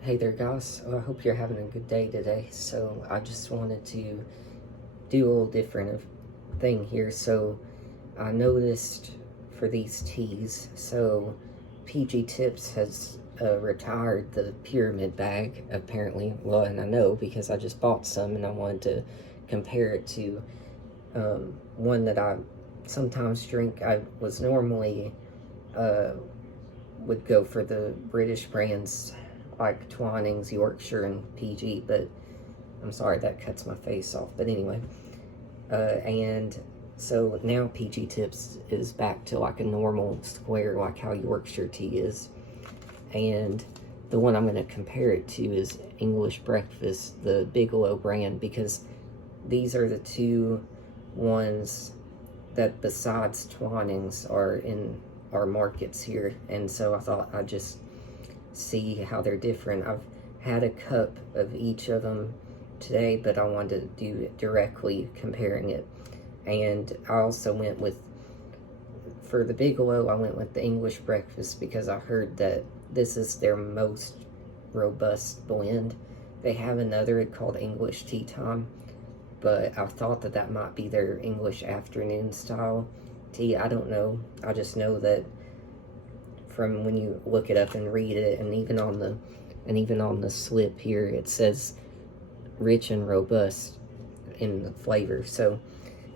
Hey there, guys. I hope you're having a good day today. So I just wanted to do a little different thing here. So I noticed for these teas, so PG Tips has retired the pyramid bag, apparently. Well, and I know because I just bought some and I wanted to compare it to one that I sometimes drink. I was normally would go for the British brands like Twinings, Yorkshire, and PG, but I'm sorry, that cuts my face off. But anyway, and so now PG Tips is back to like a normal square, like how Yorkshire tea is. And the one I'm going to compare it to is English Breakfast, the Bigelow brand, because these are the two ones that besides Twinings are in our markets here. And so I thought I'd just see how they're different. I've had a cup of each of them today, but I wanted to do it directly comparing it. And I also went with, for the Bigelow, I went with the English Breakfast because I heard that this is their most robust blend. They have another called English Tea Time, but I thought that that might be their English afternoon style tea. I don't know. I just know that from when you look it up and read it, and even on the slip here, it says rich and robust in the flavor. So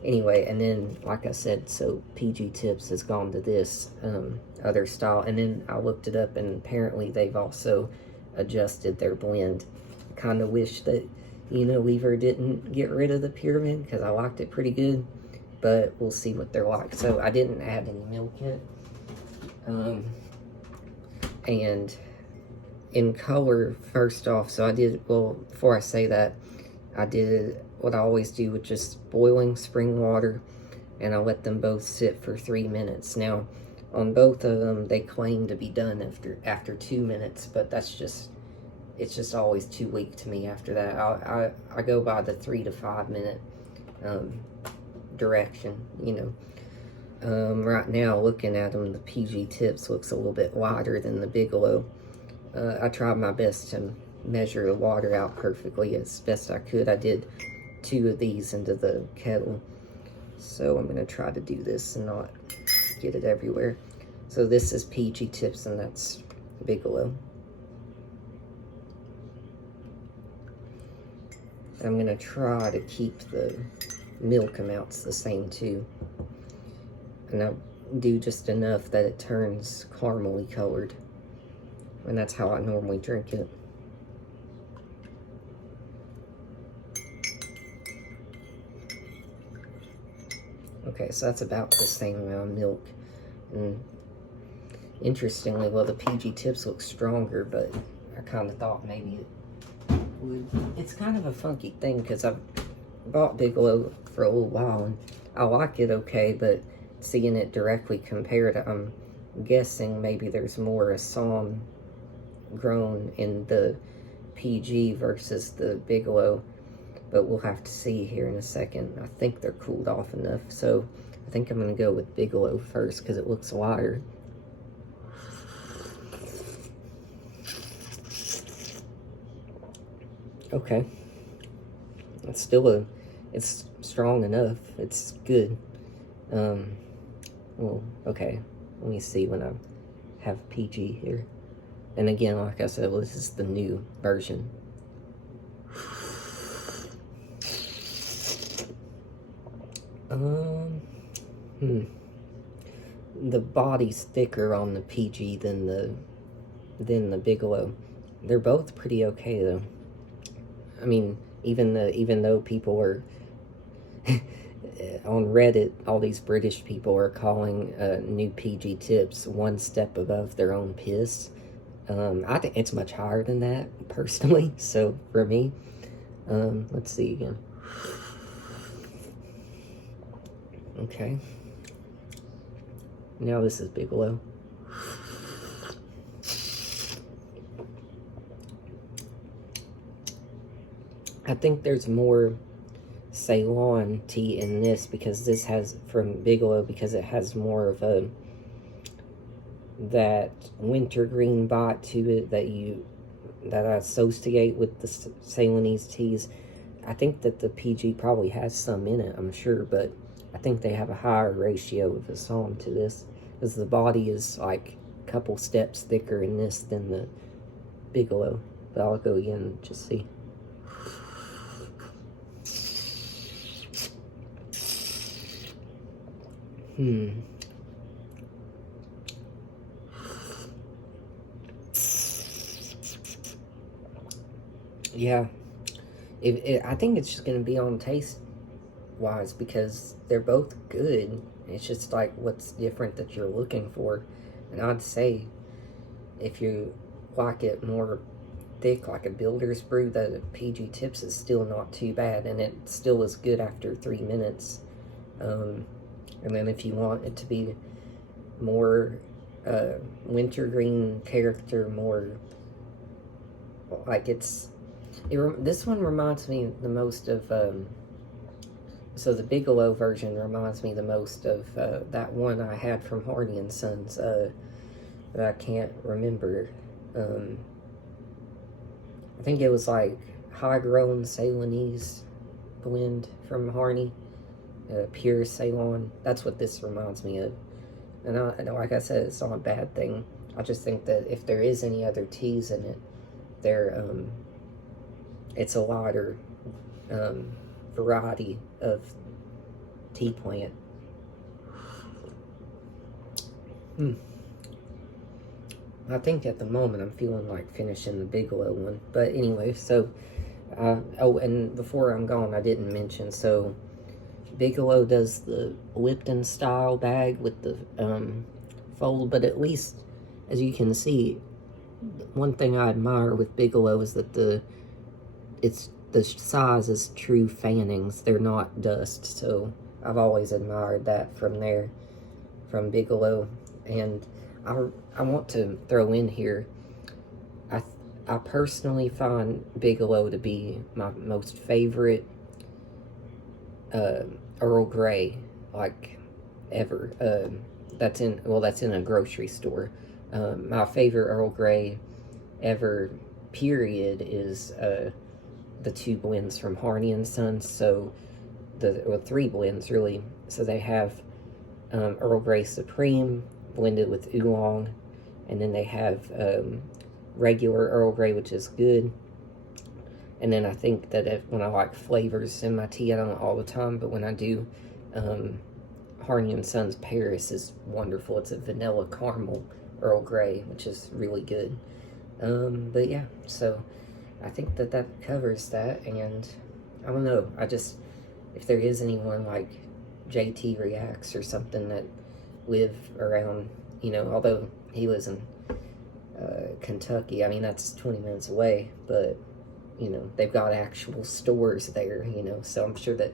anyway, and then like I said, so PG Tips has gone to this other style, and then I looked it up, and apparently they've also adjusted their blend. I kind of wish that Weaver didn't get rid of the pyramid because I liked it pretty good, but we'll see what they're like. So I didn't add any milk in it. And in color, first off, so I did, well, before I say that, I did what I always do with just boiling spring water, and I let them both sit for 3 minutes. Now, on both of them, they claim to be done after 2 minutes, but that's just, it's just always too weak to me after that. I go by the 3 to 5 minute direction, Right now, looking at them, the PG Tips looks a little bit lighter than the Bigelow. I tried my best to measure the water out perfectly as best I could. I did 2 of these into the kettle. So I'm going to try to do this and not get it everywhere. So this is PG Tips and that's Bigelow. I'm going to try to keep the milk amounts the same too. And I do just enough that it turns caramely colored. And that's how I normally drink it. Okay, so that's about the same amount of milk. And interestingly, well, the PG Tips look stronger, but I kind of thought maybe it would. It's kind of a funky thing because I've bought Bigelow for a little while and I like it okay, but seeing it directly compared, I'm guessing maybe there's more Assam grown in the PG versus the Bigelow, but we'll have to see here in a second. I think they're cooled off enough, so I think I'm going to go with Bigelow first because it looks lighter. Okay, it's still it's strong enough. It's good. Well, okay, let me see when I have PG here. And again, like I said, well, this is the new version. The body's thicker on the PG than the Bigelow. They're both pretty okay though. I mean, even though people are on Reddit, all these British people are calling new PG Tips one step above their own piss. I think it's much higher than that, personally. So, for me, let's see again. Okay. Now this is Bigelow. I think there's more Ceylon tea in this because this has, from Bigelow, because it has more of that wintergreen bite to it that you that I associate with the Ceylonese teas. I think that the PG probably has some in it, I'm sure, but I think they have a higher ratio of Assam to this, because the body is like a couple steps thicker in this than the Bigelow. But I'll go again and just see. Yeah, I think it's just going to be on taste wise, because they're both good. It's just like what's different that you're looking for. And I'd say if you like it more thick, like a builder's brew, the PG Tips is still not too bad, and it still is good after 3 minutes. And then if you want it to be more wintergreen character, more like this one reminds me the most of so the Bigelow version reminds me the most of that one I had from Hardy and Sons that I can't remember. I think it was like high-grown Ceylonese blend from Hardy, pure Ceylon. That's what this reminds me of. And like I said, it's not a bad thing. I just think that if there is any other teas in it, it's a lighter variety of tea plant. I think at the moment I'm feeling like finishing the Bigelow one. But anyway, so, oh, and before I'm gone, I didn't mention, so Bigelow does the Lipton style bag with the fold, but at least, as you can see, one thing I admire with Bigelow is that the size is true fannings. They're not dust, so I've always admired that from Bigelow. And I want to throw in here, I personally find Bigelow to be my most favorite Earl Grey, like, ever. That's in a grocery store. My favorite Earl Grey ever, period, is the 2 blends from Hardy and Sons. So well, 3 blends really. So they have Earl Grey Supreme blended with oolong, and then they have regular Earl Grey, which is good. And then I think that when I like flavors in my tea, I don't all the time, but when I do, Hardy and Sons Paris is wonderful. It's a vanilla caramel Earl Grey, which is really good. But yeah, so I think that covers that. And I don't know, if there is anyone like JT Reacts or something that live around, although he lives in Kentucky, I mean, that's 20 minutes away, but they've got actual stores there, so I'm sure that,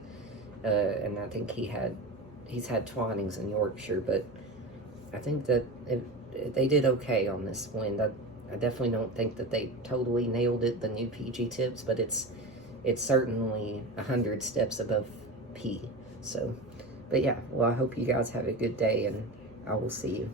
and I think he's had Twinings in Yorkshire, but I think that they did okay on this blend. I definitely don't think that they totally nailed it, the new PG Tips, but it's certainly 100 steps above P. So, but yeah, well, I hope you guys have a good day, and I will see you.